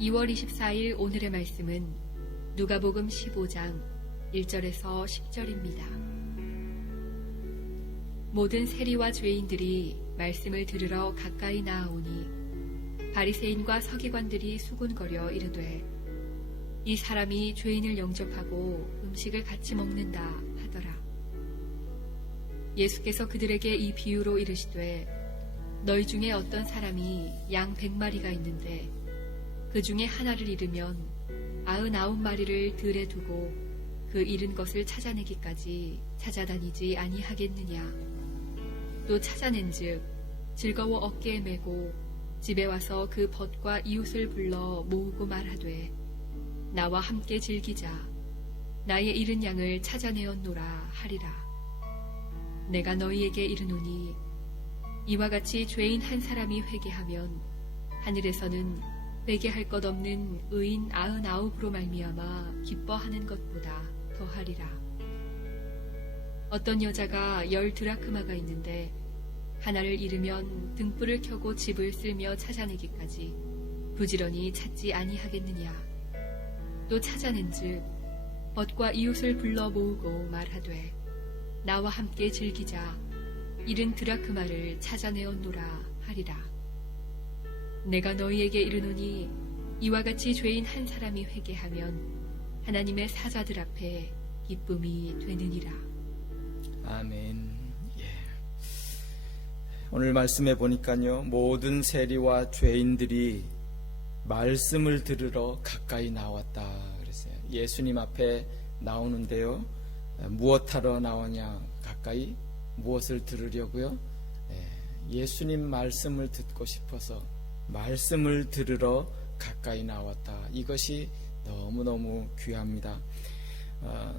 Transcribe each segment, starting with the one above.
2월 24일 오늘의 말씀은 누가복음 15장 1절에서 10절입니다. 모든 세리와 죄인들이 말씀을 들으러 가까이 나아오니 바리새인과 서기관들이 수군거려 이르되 이 사람이 죄인을 영접하고 음식을 같이 먹는다 하더라. 예수께서 그들에게 이 비유로 이르시되 너희 중에 어떤 사람이 양 100마리가 있는데 그 중에 하나를 잃으면 99마리를 들에 두고 그 잃은 것을 찾아내기까지 찾아다니지 아니하겠느냐. 또 찾아낸즉 즐거워 어깨에 메고 집에 와서 그 벗과 이웃을 불러 모으고 말하되 나와 함께 즐기자. 나의 잃은 양을 찾아내었노라 하리라. 내가 너희에게 이르노니 이와 같이 죄인 한 사람이 회개하면 하늘에서는 회개할 것 없는 의인 99으로 말미암아 기뻐하는 것보다 더하리라. 어떤 여자가 10드라크마가 있는데 하나를 잃으면 등불을 켜고 집을 쓸며 찾아내기까지 부지런히 찾지 아니하겠느냐. 또 찾아낸즉 벗과 이웃을 불러 모으고 말하되 나와 함께 즐기자. 잃은 드라크마를 찾아내었노라 하리라. 내가 너희에게 이르노니 이와 같이 죄인 한 사람이 회개하면 하나님의 사자들 앞에 기쁨이 되느니라. 아멘. 오늘 말씀해 보니까요, 모든 세리와 죄인들이 말씀을 들으러 가까이 나왔다 그랬어요. 예수님 앞에 나오는데요, 무엇하러 나오냐? 가까이 무엇을 들으려고요? 예수님 말씀을 듣고 싶어서 말씀을 들으러 가까이 나왔다. 이것이 너무너무 귀합니다.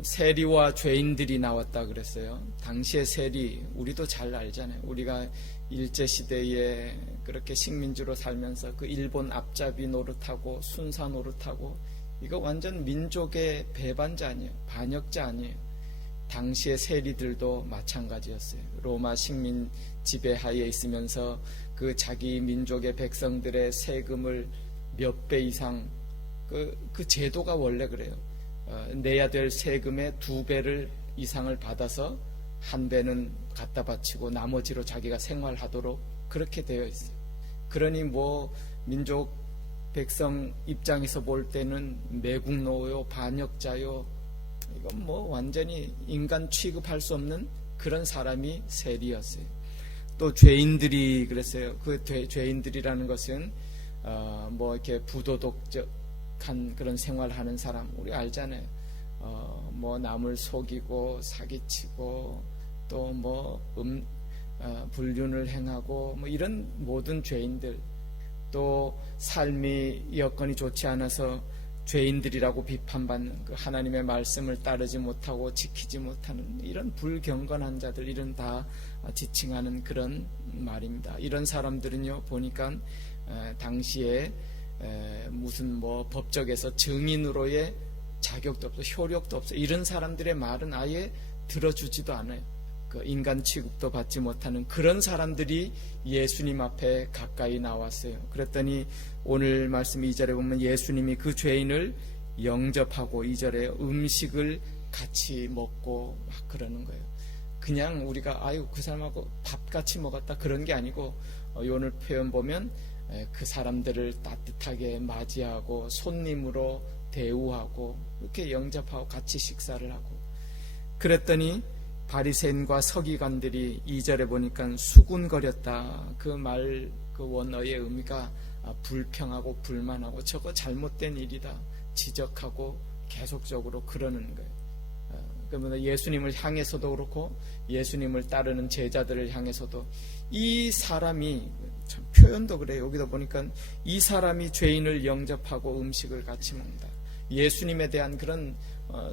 세리와 죄인들이 나왔다 그랬어요. 당시의 세리, 우리도 잘 알잖아요. 우리가 일제시대에 그렇게 식민지로 살면서 그 일본 앞잡이 노릇하고 순사 노릇하고 이거 완전 민족의 배반자 아니에요. 반역자 아니에요. 당시의 세리들도 마찬가지였어요. 로마 식민 지배하에 있으면서 그 자기 민족의 백성들의 세금을 몇 배 이상 그 제도가 원래 그래요. 내야 될 세금의 2배를 이상을 받아서 1배는 갖다 바치고 나머지로 자기가 생활하도록 그렇게 되어 있어요. 그러니 뭐 민족 백성 입장에서 볼 때는 매국노요, 반역자요, 이건 뭐 완전히 인간 취급할 수 없는 그런 사람이 세리였어요. 또 죄인들이 그랬어요. 그 죄인들이라는 것은 뭐 이렇게 부도덕한 그런 생활하는 사람, 우리 알잖아요. 뭐 남을 속이고 사기치고 또 뭐 불륜을 행하고 뭐 이런 모든 죄인들, 또 삶이 여건이 좋지 않아서 죄인들이라고 비판받는 그 하나님의 말씀을 따르지 못하고 지키지 못하는 이런 불경건한 자들, 이런 다 지칭하는 그런 말입니다. 이런 사람들은요, 보니까 당시에 무슨 뭐 법적에서 증인으로의 자격도 없어, 효력도 없어. 이런 사람들의 말은 아예 들어주지도 않아요. 그 인간 취급도 받지 못하는 그런 사람들이 예수님 앞에 가까이 나왔어요. 그랬더니 오늘 말씀 2절에 보면 예수님이 그 죄인을 영접하고 2절에 음식을 같이 먹고 막 그러는 거예요. 그냥 우리가 아유 그 사람하고 밥 같이 먹었다 그런 게 아니고, 오늘 표현 보면 그 사람들을 따뜻하게 맞이하고 손님으로 대우하고 이렇게 영접하고 같이 식사를 하고, 그랬더니 바리새인과 서기관들이 2절에 보니까 수군거렸다. 그 말, 그 원어의 의미가 불평하고 불만하고 저거 잘못된 일이다 지적하고 계속적으로 그러는 거예요. 그러면 예수님을 향해서도 그렇고 예수님을 따르는 제자들을 향해서도 이 사람이, 참 표현도 그래요. 여기다 보니까 이 사람이 죄인을 영접하고 음식을 같이 먹는다. 예수님에 대한 그런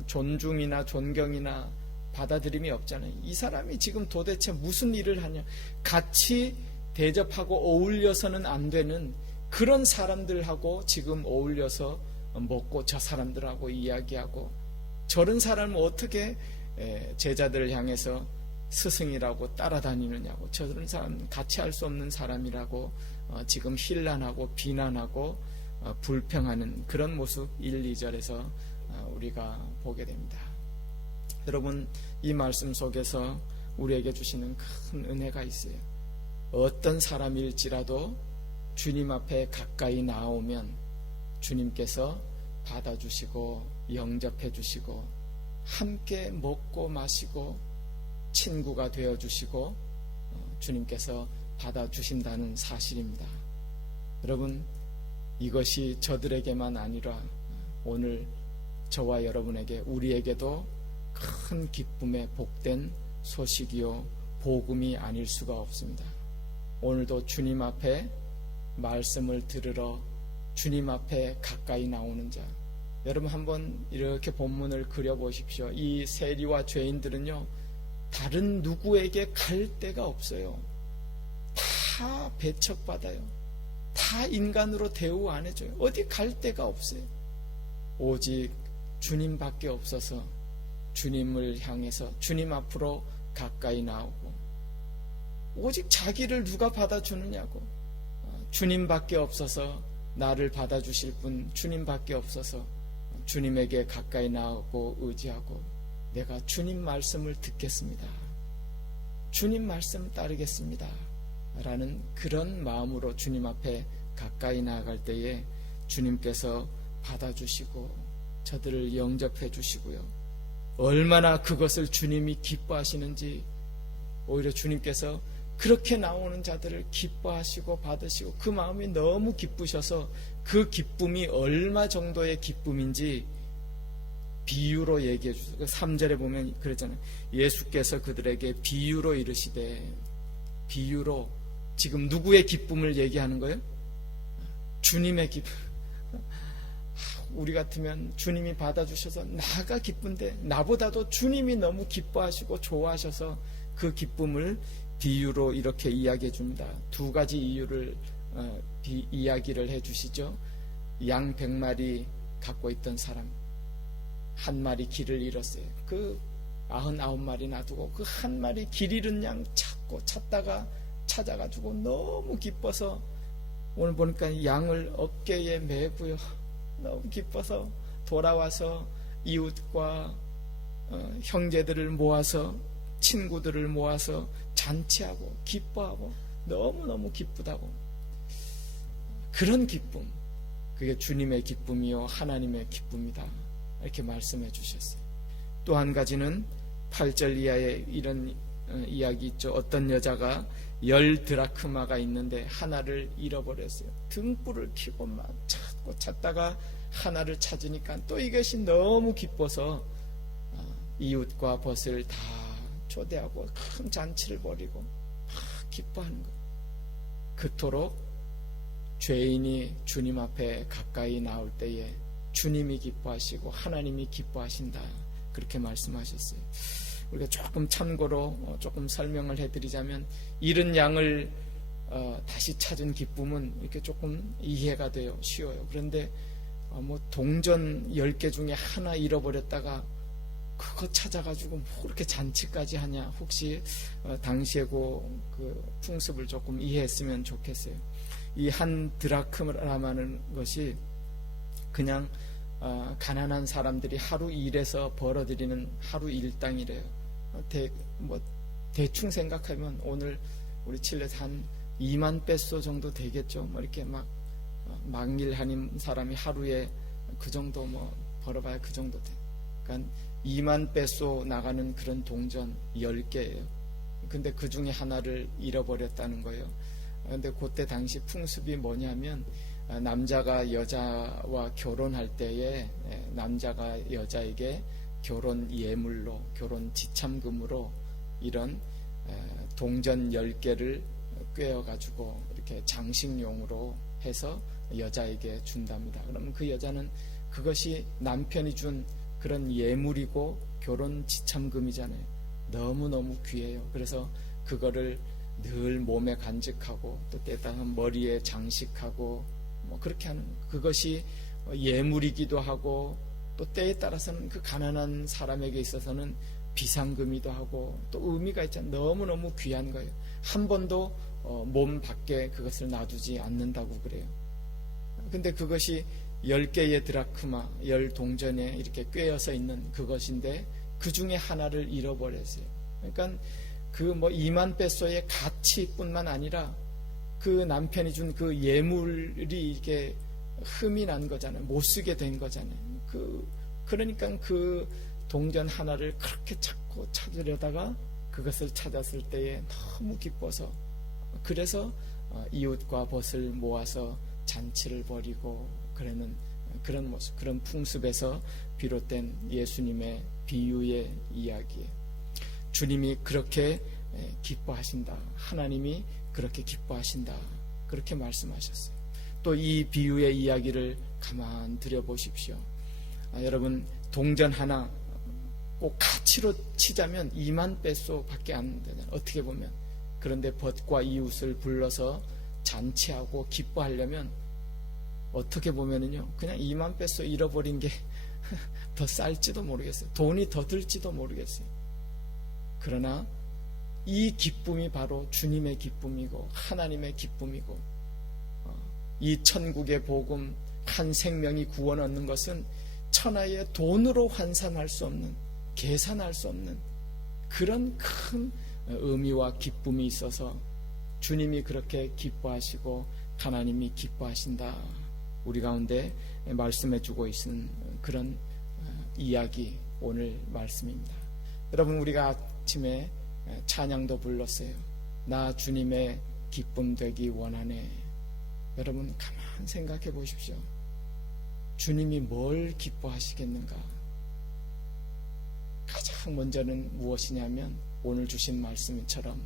존중이나 존경이나 받아들임이 없잖아요. 이 사람이 지금 도대체 무슨 일을 하냐. 같이 대접하고 어울려서는 안 되는 그런 사람들하고 지금 어울려서 먹고 저 사람들하고 이야기하고, 저런 사람은 어떻게 제자들을 향해서 스승이라고 따라다니느냐고, 저런 사람 같이 할 수 없는 사람이라고 지금 힐난하고 비난하고 불평하는 그런 모습 1, 2절에서 우리가 보게 됩니다. 여러분, 이 말씀 속에서 우리에게 주시는 큰 은혜가 있어요. 어떤 사람일지라도 주님 앞에 가까이 나오면 주님께서 받아주시고 영접해 주시고 함께 먹고 마시고 친구가 되어주시고 주님께서 받아주신다는 사실입니다. 여러분, 이것이 저들에게만 아니라 오늘 저와 여러분에게, 우리에게도 큰 기쁨의 복된 소식이요 복음이 아닐 수가 없습니다. 오늘도 주님 앞에 말씀을 들으러 주님 앞에 가까이 나오는 자, 여러분 한번 이렇게 본문을 그려보십시오. 이 세리와 죄인들은요, 다른 누구에게 갈 데가 없어요. 다 배척받아요. 다 인간으로 대우 안 해줘요. 어디 갈 데가 없어요. 오직 주님밖에 없어서 주님을 향해서 주님 앞으로 가까이 나오고, 오직 자기를 누가 받아주느냐고, 주님밖에 없어서 나를 받아주실 분 주님밖에 없어서 주님에게 가까이 나오고 의지하고, 내가 주님 말씀을 듣겠습니다, 주님 말씀 따르겠습니다 라는 그런 마음으로 주님 앞에 가까이 나아갈 때에 주님께서 받아주시고 저들을 영접해 주시고요, 얼마나 그것을 주님이 기뻐하시는지, 오히려 주님께서 그렇게 나오는 자들을 기뻐하시고 받으시고 그 마음이 너무 기쁘셔서 그 기쁨이 얼마 정도의 기쁨인지 비유로 얘기해 주세요. 3절에 보면 그랬잖아요. 예수께서 그들에게 비유로 이르시되, 비유로, 지금 누구의 기쁨을 얘기하는 거예요? 주님의 기쁨. 우리 같으면 주님이 받아주셔서 나가 기쁜데 나보다도 주님이 너무 기뻐하시고 좋아하셔서 그 기쁨을 비유로 이렇게 이야기해 줍니다. 두 가지 이유를 이야기를 해 주시죠. 양 100마리 갖고 있던 사람, 한 마리 길을 잃었어요. 그 99마리 놔두고 그 한 마리 길 잃은 양 찾다가 찾아가지고 너무 기뻐서, 오늘 보니까 양을 어깨에 메고요, 너무 기뻐서 돌아와서 이웃과 형제들을 모아서, 친구들을 모아서 잔치하고 기뻐하고 너무너무 기쁘다고. 그런 기쁨, 그게 주님의 기쁨이요 하나님의 기쁨이다, 이렇게 말씀해 주셨어요. 또 한 가지는 8절 이하에 이런 이야기 있죠. 어떤 여자가 10드라크마가 있는데 하나를 잃어버렸어요. 등불을 켜고 막 찾다가 하나를 찾으니까 또 이것이 너무 기뻐서 이웃과 벗을 다 초대하고 큰 잔치를 벌이고 막 기뻐하는 거예요. 그토록 죄인이 주님 앞에 가까이 나올 때에 주님이 기뻐하시고 하나님이 기뻐하신다, 그렇게 말씀하셨어요. 우리가 조금 참고로 조금 설명을 해드리자면, 잃은 양을 다시 찾은 기쁨은 이렇게 조금 이해가 돼요. 쉬워요. 그런데 뭐 동전 10개 중에 하나 잃어버렸다가 그거 찾아가지고 뭐 그렇게 잔치까지 하냐, 혹시 당시에 그 풍습을 조금 이해했으면 좋겠어요. 이 한 드라크마라는 것이 그냥 가난한 사람들이 하루 일해서 벌어들이는 하루 일당이래요. 대충 생각하면 오늘 우리 칠레에서 한 2만 페소 정도 되겠죠. 뭐 이렇게 막일하는 사람이 하루에 그 정도 벌어봐야 그 정도 돼. 그러니까 2만 페소 나가는 그런 동전 10개예요. 근데 그 중에 하나를 잃어버렸다는 거예요. 근데 그때 당시 풍습이 뭐냐면, 남자가 여자와 결혼할 때에 남자가 여자에게 결혼 예물로, 결혼 지참금으로 이런 동전 10개를 꿰어가지고 이렇게 장식용으로 해서 여자에게 준답니다. 그러면 그 여자는 그것이 남편이 준 그런 예물이고 결혼 지참금이잖아요. 너무너무 귀해요. 그래서 그거를 늘 몸에 간직하고 또 때다가 머리에 장식하고 그렇게 하는, 그것이 예물이기도 하고 또 때에 따라서는 그 가난한 사람에게 있어서는 비상금이기도 하고 또 의미가 있잖아요. 너무너무 귀한 거예요. 한 번도 몸 밖에 그것을 놔두지 않는다고 그래요. 근데 그것이 10개의 드라크마, 10동전에 이렇게 꿰어서 있는 그것인데 그 중에 하나를 잃어버렸어요. 그러니까 그 2만 페소의 가치뿐만 아니라 그 남편이 준 그 예물이 이게 흠이 난 거잖아요. 못 쓰게 된 거잖아요. 그러니까 그 동전 하나를 그렇게 찾으려다가 그것을 찾았을 때에 너무 기뻐서, 그래서 이웃과 벗을 모아서 잔치를 벌이고 그러는 그런 모습, 그런 풍습에서 비롯된 예수님의 비유의 이야기예요. 주님이 그렇게 기뻐하신다. 하나님이 그렇게 기뻐하신다. 그렇게 말씀하셨어요. 또 이 비유의 이야기를 가만 들여보십시오. 여러분, 동전 하나 꼭 가치로 치자면 2만 페소 밖에 안 되잖아요. 어떻게 보면. 그런데 벗과 이웃을 불러서 잔치하고 기뻐하려면 어떻게 보면은요, 그냥 2만 페소 잃어버린 게 더 쌀지도 모르겠어요. 돈이 더 들지도 모르겠어요. 그러나 이 기쁨이 바로 주님의 기쁨이고 하나님의 기쁨이고, 이 천국의 복음, 한 생명이 구원 얻는 것은 천하의 돈으로 환산할 수 없는, 계산할 수 없는 그런 큰 의미와 기쁨이 있어서 주님이 그렇게 기뻐하시고 하나님이 기뻐하신다. 우리 가운데 말씀해 주고 있는 그런 이야기, 오늘 말씀입니다. 여러분, 우리가 아침에 찬양도 불렀어요. 나 주님의 기쁨 되기 원하네. 여러분, 가만 생각해 보십시오. 주님이 뭘 기뻐하시겠는가? 가장 먼저는 무엇이냐면 오늘 주신 말씀처럼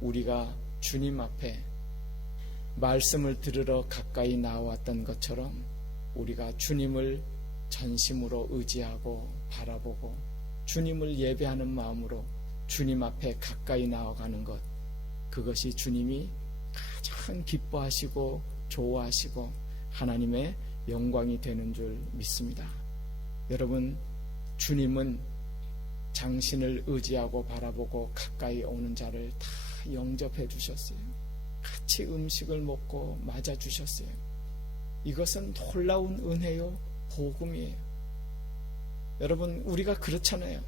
우리가 주님 앞에 말씀을 들으러 가까이 나왔던 것처럼 우리가 주님을 전심으로 의지하고 바라보고 주님을 예배하는 마음으로 주님 앞에 가까이 나아가는 것, 그것이 주님이 가장 기뻐하시고 좋아하시고 하나님의 영광이 되는 줄 믿습니다. 여러분, 주님은 당신을 의지하고 바라보고 가까이 오는 자를 다 영접해 주셨어요. 같이 음식을 먹고 맞아 주셨어요. 이것은 놀라운 은혜요, 복음이에요. 여러분, 우리가 그렇잖아요.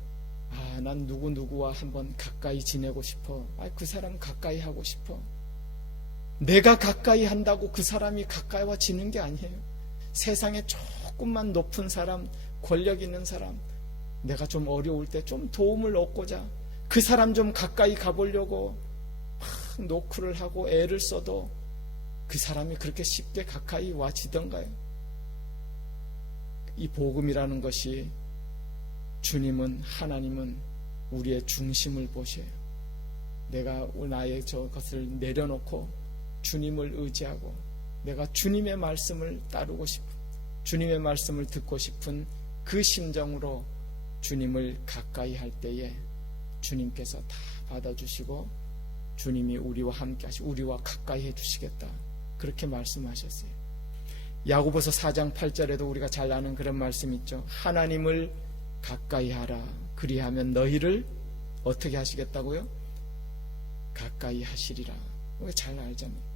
난 누구누구와 한번 가까이 지내고 싶어. 그 사람 가까이 하고 싶어. 내가 가까이 한다고 그 사람이 가까이와지는 게 아니에요. 세상에 조금만 높은 사람, 권력 있는 사람, 내가 좀 어려울 때 좀 도움을 얻고자 그 사람 좀 가까이 가보려고 막 노크를 하고 애를 써도 그 사람이 그렇게 쉽게 가까이 와지던가요? 이 복음이라는 것이, 주님은, 하나님은 우리의 중심을 보셔요. 내가 나의 저것을 내려놓고 주님을 의지하고 내가 주님의 말씀을 따르고 싶은, 주님의 말씀을 듣고 싶은 그 심정으로 주님을 가까이 할 때에 주님께서 다 받아주시고 주님이 우리와 함께 하시고 우리와 가까이 해주시겠다, 그렇게 말씀하셨어요. 야고보서 4장 8절에도 우리가 잘 아는 그런 말씀 있죠. 하나님을 가까이 하라. 그리하면 너희를 어떻게 하시겠다고요? 가까이 하시리라. 잘 알잖아요.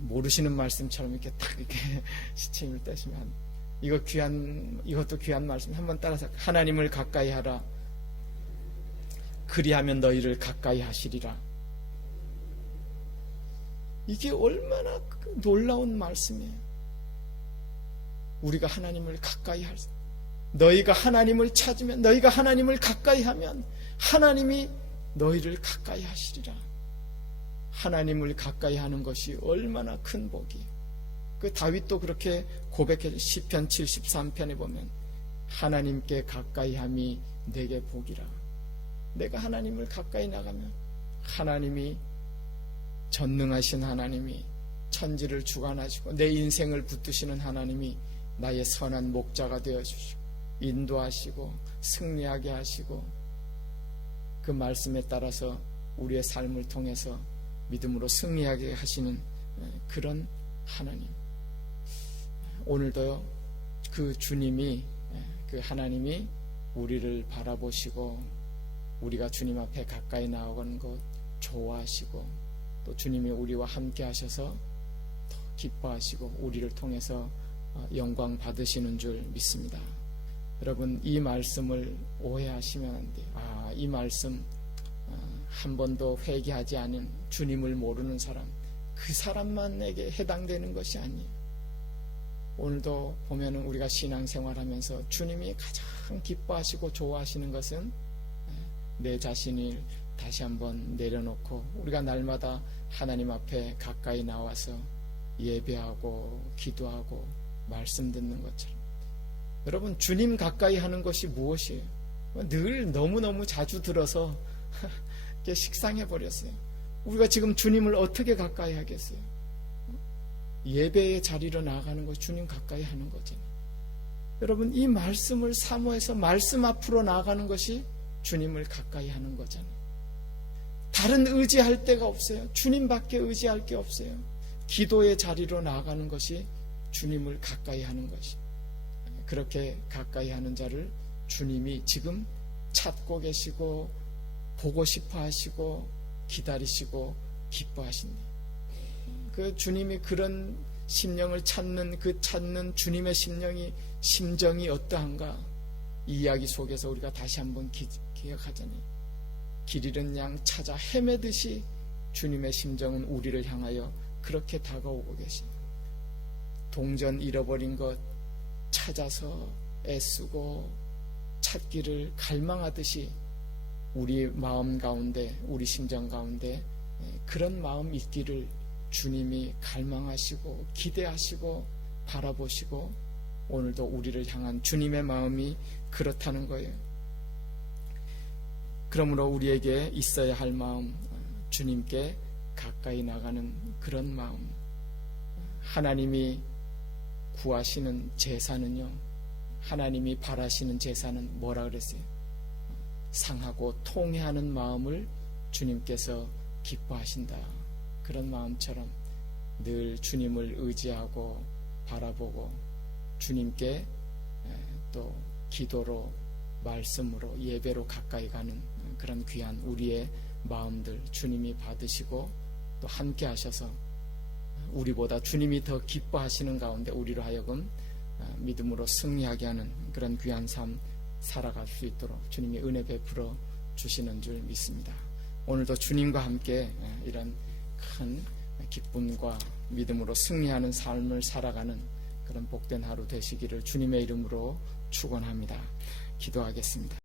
모르시는 말씀처럼 이렇게 딱 이렇게 시침을 떼시면, 이것도 귀한 말씀. 한번 따라서, 하나님을 가까이 하라. 그리하면 너희를 가까이 하시리라. 이게 얼마나 놀라운 말씀이에요. 우리가 하나님을 가까이 할, 너희가 하나님을 찾으면, 너희가 하나님을 가까이 하면 하나님이 너희를 가까이 하시리라. 하나님을 가까이 하는 것이 얼마나 큰 복이에요. 그 다윗도 그렇게 고백해. 시편 73편에 보면 하나님께 가까이 함이 내게 복이라. 내가 하나님을 가까이 나가면 하나님이, 전능하신 하나님이, 천지를 주관하시고 내 인생을 붙드시는 하나님이 나의 선한 목자가 되어주시고 인도하시고 승리하게 하시고 그 말씀에 따라서 우리의 삶을 통해서 믿음으로 승리하게 하시는 그런 하나님. 오늘도요, 그 주님이, 그 하나님이 우리를 바라보시고 우리가 주님 앞에 가까이 나아가는 것 좋아하시고 또 주님이 우리와 함께 하셔서 기뻐하시고 우리를 통해서 영광 받으시는 줄 믿습니다. 여러분, 이 말씀을 오해하시면 안 돼요. 이 말씀 한 번도 회개하지 않은 주님을 모르는 사람, 그 사람만에게 해당되는 것이 아니에요. 오늘도 보면은 우리가 신앙생활하면서 주님이 가장 기뻐하시고 좋아하시는 것은 내 자신을 다시 한번 내려놓고 우리가 날마다 하나님 앞에 가까이 나와서 예배하고 기도하고 말씀 듣는 것처럼, 여러분, 주님 가까이 하는 것이 무엇이에요? 늘 너무너무 자주 들어서 식상해 버렸어요. 우리가 지금 주님을 어떻게 가까이 하겠어요? 예배의 자리로 나아가는 것이 주님 가까이 하는 거잖아요. 여러분, 이 말씀을 사모해서 말씀 앞으로 나아가는 것이 주님을 가까이 하는 거잖아요. 다른 의지할 데가 없어요. 주님밖에 의지할 게 없어요. 기도의 자리로 나아가는 것이 주님을 가까이 하는 것이. 그렇게 가까이 하는 자를 주님이 지금 찾고 계시고 보고 싶어 하시고 기다리시고 기뻐하신다. 그 주님이 그런 심령을 찾는 주님의 심정이 어떠한가, 이 이야기 속에서 우리가 다시 한번 기억하자니, 길 잃은 양 찾아 헤매듯이 주님의 심정은 우리를 향하여 그렇게 다가오고 계십니다. 동전 잃어버린 것 찾아서 애쓰고 찾기를 갈망하듯이 우리 마음 가운데, 우리 심정 가운데 그런 마음 있기를 주님이 갈망하시고 기대하시고 바라보시고, 오늘도 우리를 향한 주님의 마음이 그렇다는 거예요. 그러므로 우리에게 있어야 할 마음, 주님께 가까이 나가는 그런 마음. 하나님이 구하시는 제사는요, 하나님이 바라시는 제사는 뭐라 그랬어요? 상하고 통회하는 마음을 주님께서 기뻐하신다. 그런 마음처럼 늘 주님을 의지하고 바라보고 주님께 또 기도로, 말씀으로, 예배로 가까이 가는 그런 귀한 우리의 마음들 주님이 받으시고 또 함께 하셔서 우리보다 주님이 더 기뻐하시는 가운데 우리로 하여금 믿음으로 승리하게 하는 그런 귀한 삶 살아갈 수 있도록 주님이 은혜 베풀어 주시는 줄 믿습니다. 오늘도 주님과 함께 이런 큰 기쁨과 믿음으로 승리하는 삶을 살아가는 그런 복된 하루 되시기를 주님의 이름으로 축원합니다. 기도하겠습니다.